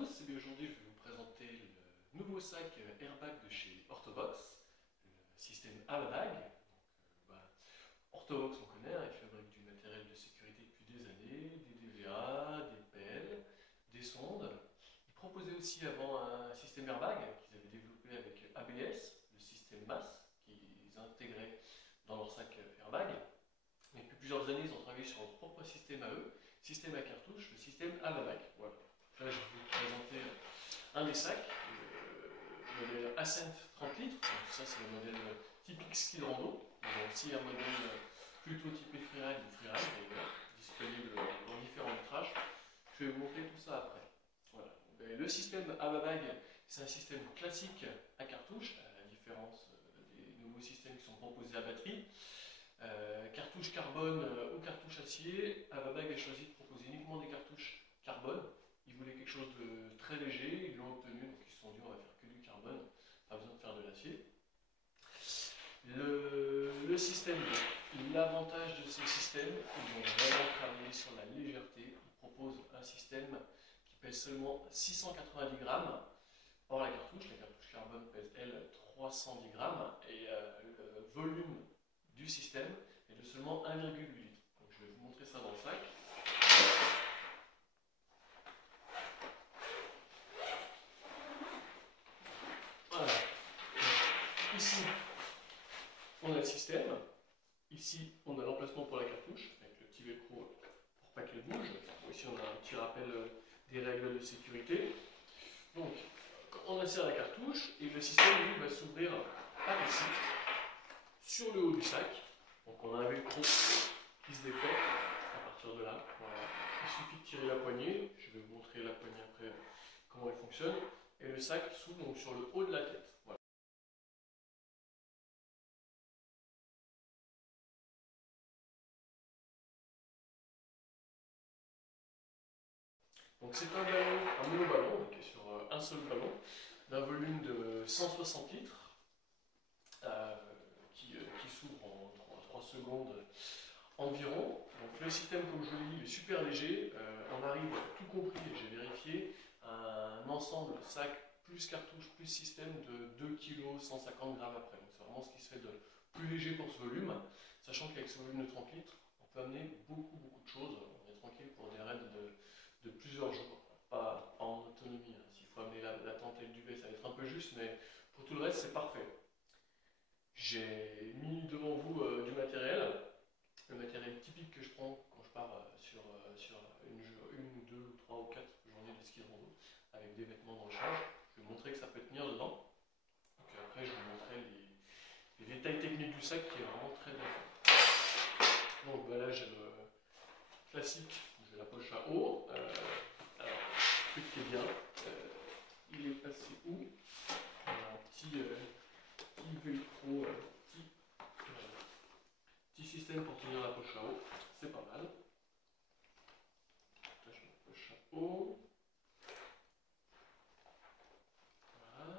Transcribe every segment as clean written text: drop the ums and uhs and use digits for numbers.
tous, et aujourd'hui je vais vous présenter le nouveau sac airbag de chez Orthovox, le système AvaBag. Orthovox on connaît, ils fabriquent du matériel de sécurité depuis des années, des DVA, des pelles, des sondes. Ils proposaient aussi avant un système airbag qu'ils avaient développé avec ABS, le système MAS, qu'ils intégraient dans leur sac airbag. Mais depuis plusieurs années, ils ont travaillé sur leur propre système à eux, système à cartouche, le système AvaBag. Voilà. Là, je vais vous présenter un des sacs, le modèle Ascent 30 litres. Donc, ça, c'est le modèle typique ski de rando. On a aussi un modèle plutôt typé freeride ou freeride, disponible dans différents métrages. Je vais vous montrer tout ça après. Voilà. Le système AvaBag, c'est un système classique à cartouche, à la différence des nouveaux systèmes qui sont proposés à batterie. Cartouche carbone ou cartouche acier, AvaBag a choisi de proposer uniquement des cartouches carbone. Ils voulaient quelque chose de très léger, ils l'ont obtenu, donc ils se sont dit on va faire que du carbone, pas besoin de faire de l'acier. Le système, l'avantage de ce système, ils vont vraiment travailler sur la légèreté. Ils proposent un système qui pèse seulement 690 grammes. Or la cartouche carbone pèse elle 310 grammes et le volume du système est de seulement 1,8 litre. Donc je vais vous montrer ça dans le sac. Voilà. Ici, on a le système. Ici, on a l'emplacement pour la cartouche avec le petit velcro pour pas qu'elle bouge. Ici, on a un petit rappel des règles de sécurité. Donc, on insère la cartouche et le système lui, va s'ouvrir par ici, sur le haut du sac. Donc, on a un velcro qui se défait à partir de là. Voilà. Il suffit de tirer la poignée. Je vais vous montrer la poignée après comment elle fonctionne. Et le sac s'ouvre donc sur le haut de la tête. Voilà. Donc c'est un ballon, un monoballon, qui est sur un seul ballon, d'un volume de 160 litres, qui s'ouvre en 3 secondes environ. Donc le système, comme je vous l'ai dit, est super léger. On arrive, tout compris, j'ai vérifié, à un ensemble sac plus cartouche plus système de 2 kg 150 grammes après. Donc c'est vraiment ce qui se fait de plus léger pour ce volume, sachant qu'avec ce volume de 30 litres, on peut amener beaucoup de choses. On est tranquille pour des raids de plusieurs jours, pas en autonomie. S'il faut amener la tente et le duvet, ça va être un peu juste, mais pour tout le reste, c'est parfait. J'ai mis devant vous du matériel, le matériel typique que je prends quand je pars sur une ou deux ou trois ou quatre journées de ski de rando, avec des vêtements de recharge. Je vais vous montrer que ça peut tenir dedans. Donc après, je vais vous montrer les détails techniques du sac qui est vraiment très bien fait. Donc là, j'ai le classique, j'ai la poche à eau. Alors, le truc qui est bien, il est passé où? On a un petit velcro, petit système pour tenir la poche à eau, c'est pas mal. Là, j'ai ma poche à eau. Voilà.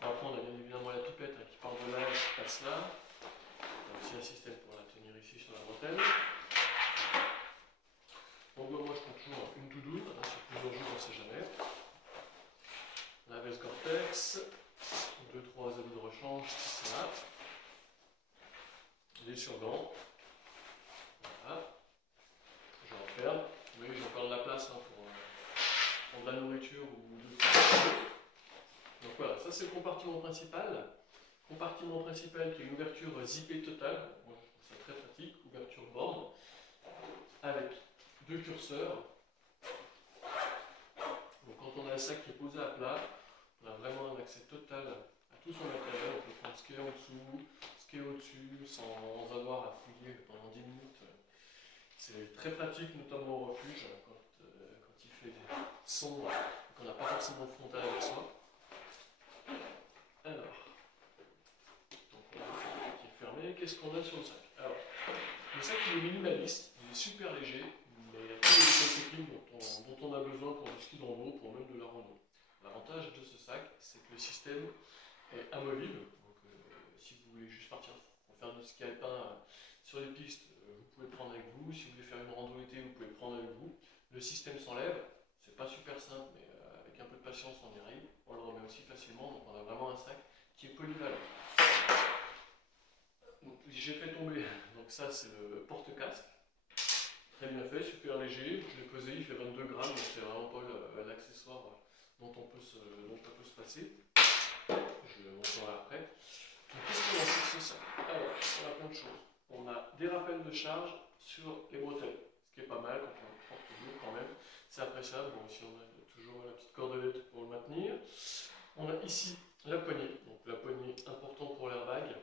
Après, on a bien évidemment la pipette qui part de là et qui passe là. Il y a aussi un système pour la tenir ici sur la bretelle. Donc moi je prends toujours une doudoune, sur plusieurs jours on ne sait jamais. La veste Gore-Tex, 2-3 habits de rechange, là. Les surgants. Voilà. Je referme. Vous voyez, j'ai encore de la place pour de la nourriture ou de tout. Donc voilà, ça c'est le compartiment principal. Compartiment principal qui est une ouverture zippée totale. Moi je trouve ça très pratique. Ouverture borne avec deux curseurs. Donc quand on a un sac qui est posé à plat, on a vraiment un accès total à tout son matériel. On peut prendre ce qui est en dessous, ce qui est au-dessus, sans avoir à fouiller pendant 10 minutes. C'est très pratique, notamment au refuge, quand il fait sombre et qu'on n'a pas forcément le frontal avec soi. Alors, donc on a qui est fermé. Qu'est-ce qu'on a sur le sac? Alors, le sac il est minimaliste, il est super léger, mais il y a tous les détails techniques dont on a besoin pour du ski de rando, pour même de la rando. L'avantage de ce sac, c'est que le système est amovible. Donc, si vous voulez juste partir pour faire du ski alpin sur les pistes, vous pouvez le prendre avec vous. Si vous voulez faire une rando été, vous pouvez le prendre système s'enlève. C'est pas super simple, mais avec un peu de patience, on y arrive. On le remet aussi facilement, donc on a vraiment un sac qui est polyvalent. J'ai fait tomber, donc ça c'est le porte-casque. Très bien fait, super léger. Je l'ai pesé, il fait 22 grammes, donc c'est vraiment pas l'accessoire dont on peut se passer. Je le montrerai après. Donc qu'est-ce qu'on a sur ce sac? Alors, on a plein de choses. On a des rappels de charge sur les bretelles, ce qui est pas mal quand on porte lourd quand même. C'est appréciable. Bon, ici on a toujours la petite cordelette pour le maintenir. On a ici la poignée, donc la poignée importante pour l'airbag.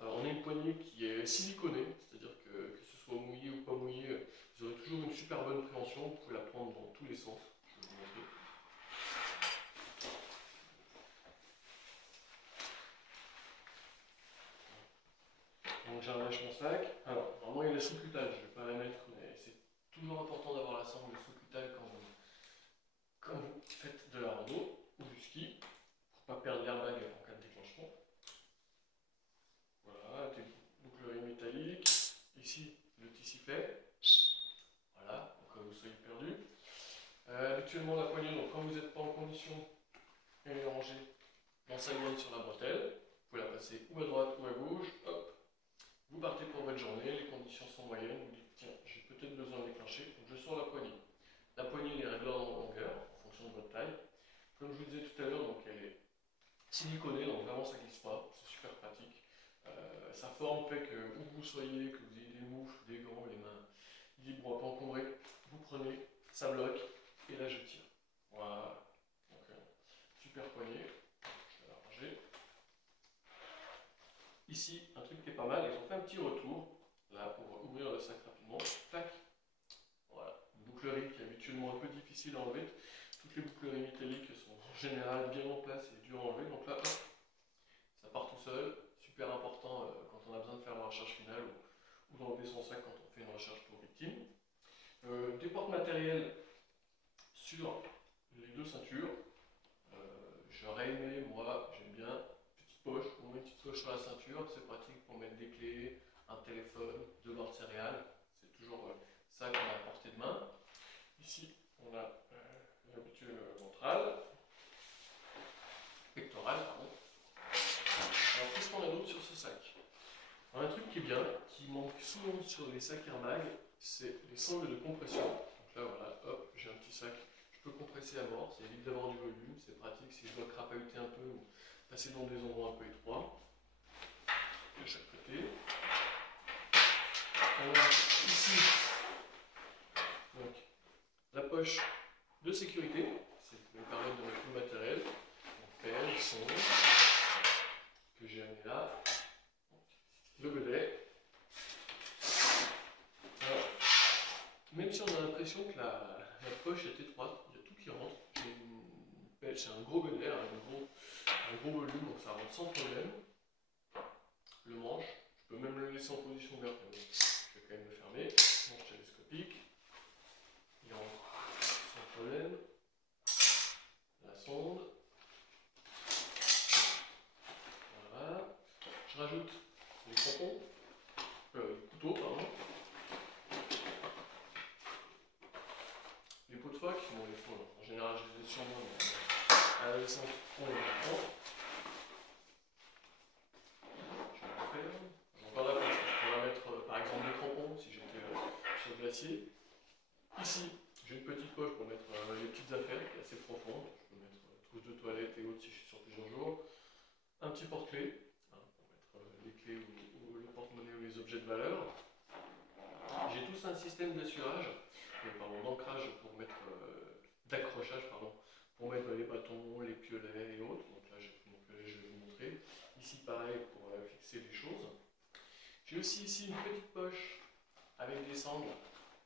On a une poignée qui est siliconée, c'est-à-dire que ce soit mouillé ou pas mouillé, vous aurez toujours une super bonne préhension. Vous pouvez la prendre dans tous les sens. Je vais vous montrer. Donc j'arrache mon sac. Alors, normalement il y a la sous-cutale, je ne vais pas la mettre, mais c'est toujours important d'avoir la sangle de sous-cutale quand vous faites de la rando ou du ski, pour ne pas perdre l'airbag en cas de déclenchement. Voilà, des boucleries métalliques. Ici, le petit sifflet. Voilà, au cas où vous soyez perdu. Habituellement, la poignée, donc quand vous n'êtes pas en condition, elle est rangée dans sa ligne sur la bretelle. Vous pouvez la passer ou à droite ou à gauche. Hop. Vous partez pour votre journée, les conditions sont moyennes, vous dites tiens, j'ai peut-être besoin de déclencher, donc je sors la poignée. La poignée elle est réglable en longueur, en fonction de votre taille. Comme je vous disais tout à l'heure, donc elle est siliconée, donc vraiment ça glisse pas, c'est super pratique. Sa forme fait que où vous soyez, que vous ayez des mouches, des gants, les mains libres ou pas encombrées, vous prenez, ça bloque, et là je tire. Voilà, donc super poignée, je vais la ranger. Ici, un truc qui est pas mal, ils ont fait un petit retour, là, pour ouvrir le sac rapidement. Tac. Voilà. Une bouclerie qui est habituellement un peu difficile à enlever. Toutes les boucleries métalliques sont en général bien en place et dures à enlever. Donc là, hop, ça part tout seul. Super important quand on a besoin de faire la recherche finale ou d'enlever son sac quand on fait une recherche pour victime. Des portes matérielles sur les deux ceintures. J'aurais aimé, moi, j'aime bien, petite poche, on met une petite poche sur la ceinture, c'est pratique pour mettre des clés, un téléphone, deux barres de céréales, c'est toujours ça qu'on a à portée de main. Ici, on a l'habituel ventral, pectoral, pardon. Alors, qu'est-ce qu'on a d'autre sur ce sac? Alors, un truc qui est bien, qui manque souvent sur les sacs airbags, c'est les sangles de compression. Donc là, voilà, hop, j'ai un petit sac. Je peux compresser à mort, ça évite d'avoir du volume, c'est pratique si je dois crapahuter un peu ou passer dans des endroits un peu étroits. De chaque côté. On a ici donc, la poche de sécurité, c'est qui me permet de mettre tout le matériel. Donc pelle, sonde, que j'ai amené là. Donc, le godet. Alors, même si on a l'impression que la poche est étroite, il y a tout qui rentre. C'est un gros godet, un gros volume, donc ça rentre sans problème. Le manche, je peux même le laisser en position ouverte, mais je vais quand même le fermer. Manche télescopique, il rentre sans problème. La sonde. Voilà. Je rajoute les crampons, les couteaux, pardon. Les pots de phoque, bon, les pots, en général je les ai sur moi, mais à l'adolescence, on les prend. Je vais le faire. J'en parlerai après, je pourrais mettre par exemple des crampons si j'étais sur le glacier. Ici, j'ai une petite poche pour mettre les petites affaires qui est assez profonde. Je peux mettre trousse de toilette et autres si je suis sur plusieurs jours. Un petit porte-clés, hein, pour mettre les clés ou le porte-monnaie ou les objets de valeur. J'ai tous un système d'assurage, d'ancrage pour mettre, d'accrochage, pardon, pour mettre les bâtons, les piolets et autres. Donc là, j'ai pris mon piolet, je vais vous montrer. Ici, pareil, pour fixer les choses. J'ai aussi ici une petite poche avec des sangles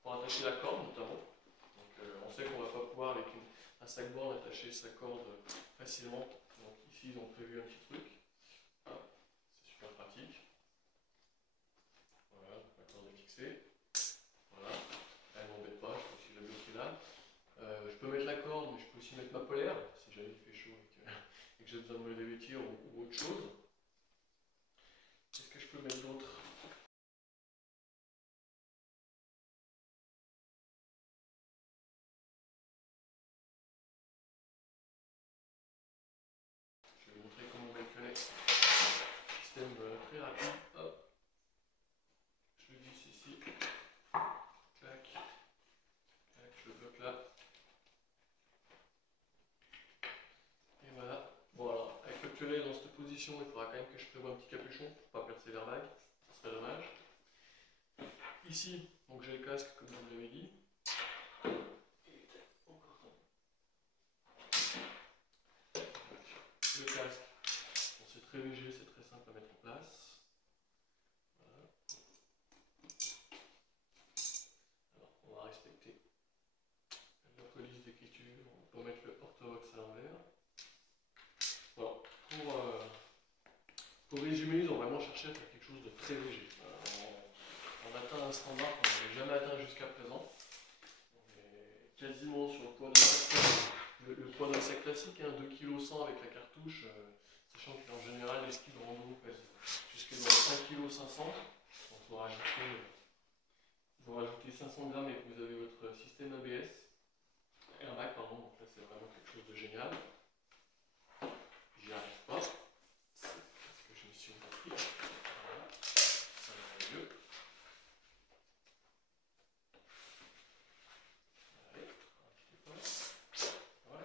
pour attacher la corde notamment. Donc on sait qu'on ne va pas pouvoir avec un sac-borne attacher sa corde facilement. Donc ici, ils ont prévu un petit truc. C'est super pratique. Voilà, la corde est fixée. Voilà, elle ne m'embête pas, je peux aussi la bloquer là. Je peux mettre la corde, mais je peux aussi mettre ma polaire, si jamais il fait chaud et que j'ai besoin de me dévêtir ou autre chose. Qu'est-ce que je peux mettre d'autre? Ouais. Système très rapide. Hop. Je le visse ici. Clac. Clac, je le bloque là. Et voilà. Bon alors, avec le piolet dans cette position, il faudra quand même que je prévoie un petit capuchon pour ne pas percer l'airbag. Ça serait dommage. Ici, donc j'ai le casque comme je vous l'avais dit. Le casque, bon, c'est très léger, c'est très simple à mettre en place. Voilà. Alors, on va respecter la police d'écriture, on peut mettre le orthovox à l'envers. Voilà. Pour résumer, ils ont vraiment cherché à faire quelque chose de très léger. On atteint un standard qu'on n'avait jamais atteint jusqu'à présent. On est quasiment sur le poids d'un sac, le poids d'un sac classique, hein, 2,1 kg avec la cartouche, sachant qu'en général les skis de rando pèsent jusqu'à 1,5 kg. Donc vous rajoutez 500 grammes et que vous avez votre système ABS, airbag pardon, donc là c'est vraiment quelque chose de génial. J'y arrive pas, parce que je me suis compris. Voilà, ça va mieux. Allez, un petit peu. Voilà.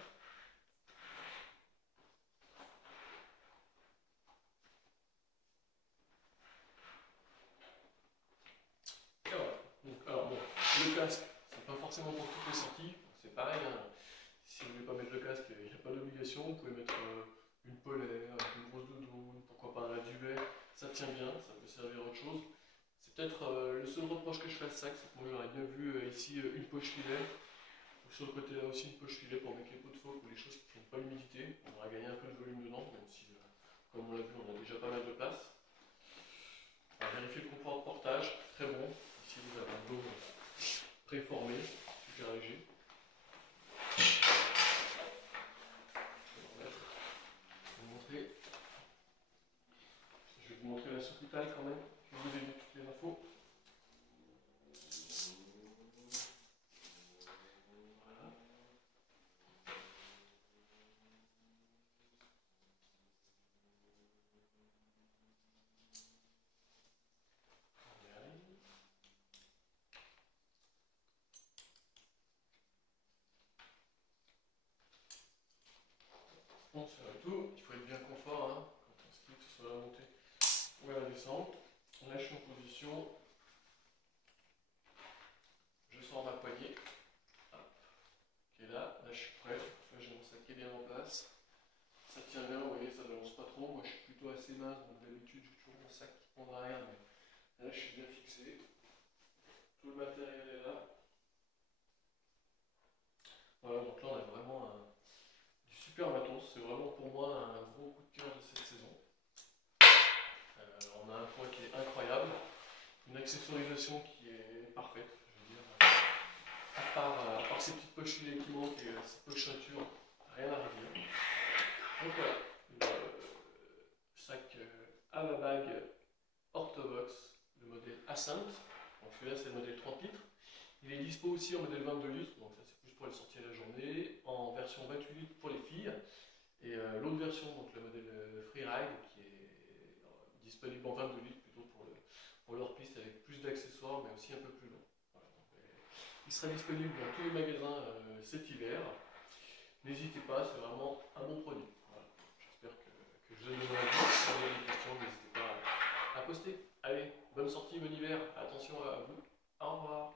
Et voilà. Donc, alors bon, le casque, c'est pas forcément pour toutes les sorties, c'est pareil, hein. Si vous voulez pas mettre le casque, il n'y a pas d'obligation, vous pouvez mettre une polaire, une grosse doudoune, pourquoi pas un duvet, ça tient bien, ça peut servir à autre chose. C'est peut-être le seul reproche que je fais à ce sac, c'est que moi j'aurais bien vu ici une poche filet, ou sur le côté là aussi une poche filet pour mettre les pots de phoque ou les choses qui ne prennent pas l'humidité. On aurait gagné un peu de volume dedans, même si, comme on l'a vu, on a déjà pas mal de place. Alors, vérifiez le confort de portage, très bon. Ici vous avez un dos préformé, super léger. Je vais vous montrer la sous-taille quand même, je vais vous donner toutes les infos. Voilà. On y arrive. Bon, c'est tout, il faut être bien confort hein, quand on skie, que ce soit la montée ou à la descente. Là je suis en position, je sors ma poignée, hop, qui est là, là je suis prêt, là j'ai mon sac qui est bien en place. Ça tient bien, vous voyez, ça ne balance pas trop. Moi je suis plutôt assez mince, donc d'habitude j'ai toujours mon sac qui prend derrière, mais là je suis bien fixé. Tout le matériel est là. Voilà, donc là on a vraiment du super matos. C'est vraiment pour moi un gros coup de cœur de cette saison. On a un poids qui est incroyable, une accessoirisation qui est parfaite, je veux dire. À part ces petites poches filets qui manquent et ces poches ceinture, rien à redire. Donc voilà, le sac à la bague Orthovox, le modèle Ascent. Donc celui-là c'est le modèle 30 litres. Il est dispo aussi en modèle 22 litres, donc ça c'est plus pour les sorties à la journée, en version 28 litres pour les filles. Et l'autre version, donc le modèle Freeride, qui est disponible en 22 litres plutôt pour leur piste avec plus d'accessoires mais aussi un peu plus long. Voilà, donc, il sera disponible dans tous les magasins cet hiver. N'hésitez pas, c'est vraiment un bon produit. Voilà. J'espère que je vous ai donné envie. Si vous avez des questions, n'hésitez pas à poster. Allez, bonne sortie, bon hiver, attention à vous. Au revoir.